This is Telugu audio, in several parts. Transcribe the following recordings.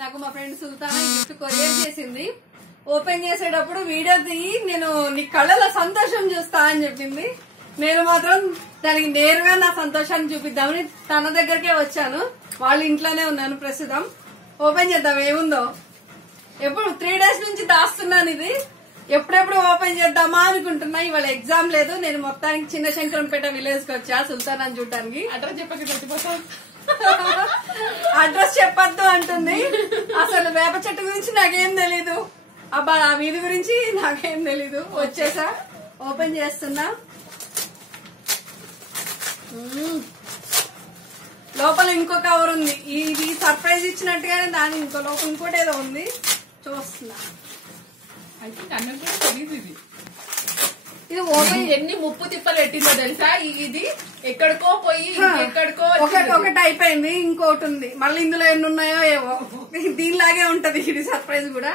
నాకు మా ఫ్రెండ్ సుల్తానా గిఫ్ట్ కొరియర్ చేసింది. ఓపెన్ చేసేటప్పుడు వీడియో దిగి నేను నీ కళ్ళలో సంతోషం చూస్తా అని చెప్పింది. నేను మాత్రం దానికి నేరుగా నా సంతోషాన్ని చూపిద్దామని తన దగ్గరకే వచ్చాను. వాళ్ళ ఇంట్లోనే ఉన్నాను ప్రస్తుతం. ఓపెన్ చేద్దాం ఏముందో. ఎప్పుడు 3 days నుంచి దాస్తున్నాను ఇది. ఎప్పుడెప్పుడు ఓపెన్ చేద్దామా అనుకుంటున్నా. ఇవాళ ఎగ్జామ్ లేదు. నేను మొత్తానికి చిన్న శంకరంపేట విలేజ్ కి వచ్చా సుల్తానాన్ని చూడటానికి. అడ్రస్ చెప్పకపోతే అడ్రస్ చెప్పొద్దు అంటుంది. అసలు వేప చెట్టు గురించి నాకేం తెలీదు. అబ్బా ఆ వీధి గురించి నాకేం తెలీదు. వచ్చేసా ఓపెన్ చేస్తున్నా. లోపల ఇంకో కవర్ ఉంది. ఇది సర్ప్రైజ్ ఇచ్చినట్టుగానే దాని ఇంకో లోపల ఇంకోటి ఏదో ఉంది చూస్తున్నా. ఐ థింక్ అన్నది కూడా తెలియదు. ఇది ఓపెన్ ఎన్ని ముప్పు తిప్పలు పెట్టిందో తెలుసా. ఇది ఎక్కడికో పోయి ఎక్కడికో ఒకటి అయిపోయింది. ఇంకోటి ఉంది. మళ్ళీ ఇందులో ఎన్ని ఉన్నాయో ఏవో. దీనిలాగే ఉంటది ఇది సర్ప్రైజ్ కూడా.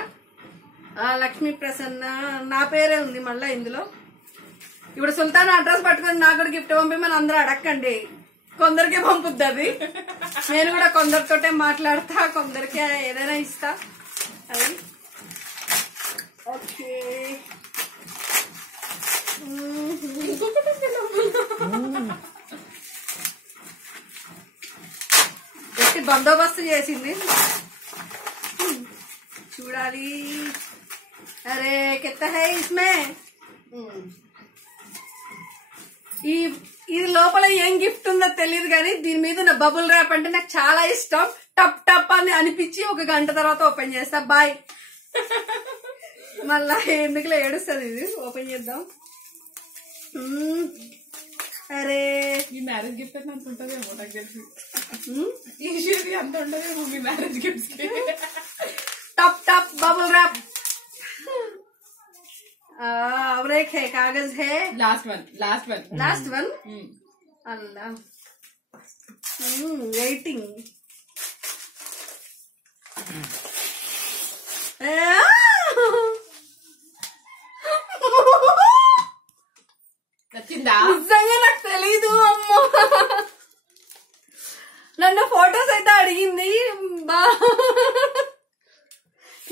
లక్ష్మీ ప్రసన్న నా పేరే ఉంది మళ్ళా ఇందులో. ఇప్పుడు సుల్తాన్ అడ్రస్ పట్టుకుని నాకు కూడా గిఫ్ట్ పంపిమని అందరూ అడగండి. కొందరికే పంపుద్ది అది. నేను కూడా కొందరితోటే మాట్లాడతా, కొందరికే ఏదైనా ఇస్తా. అది ఓకే. ఎట్టి బందోబస్తు చేసింది. చూడాలి. అరే కిత్తా హై ఇస్మే. ఇది లోపల ఏం గిఫ్ట్ ఉందో తెలియదు కానీ దీని మీద ఉన్న బబుల్ ర్యాప్ అంటే నాకు చాలా ఇష్టం. టప్ టప్ అని అనిపించి 1 గంట తర్వాత ఓపెన్ చేస్తా. బాయ్. మళ్ళా ఎందుకులే ఏడుస్తుంది ఇది. ఓపెన్ చేద్దాం. అరే ఈ మ్యారేజ్ గిఫ్ట్ అని అంత ఉంటదేమో నాకు తెలిసి. ఈజీ అంత ఉంటదేమో మీ మ్యారేజ్ గిఫ్ట్స్ కి. टप टप बबल रैप और एक है कागज है. लास्ट वन अल्लाह वेटिंग. నచ్చిందా? నిజంగా నాకు తెలీదు. అమ్మో నన్ను ఫొటోస్ అయితే అడిగింది.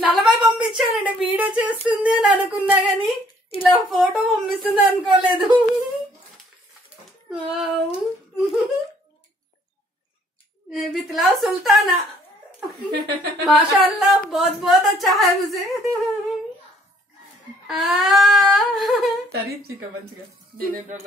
40 పంపించానండి. వీడియో చేస్తుంది అని అనుకున్నా గానీ ఇలా ఫోటో పంపిస్తుంది అనుకోలేదు. With love Sultana. माशाअल्लाह बहुत बहुत अच्छा है मुझे. तारीफ మంచిగా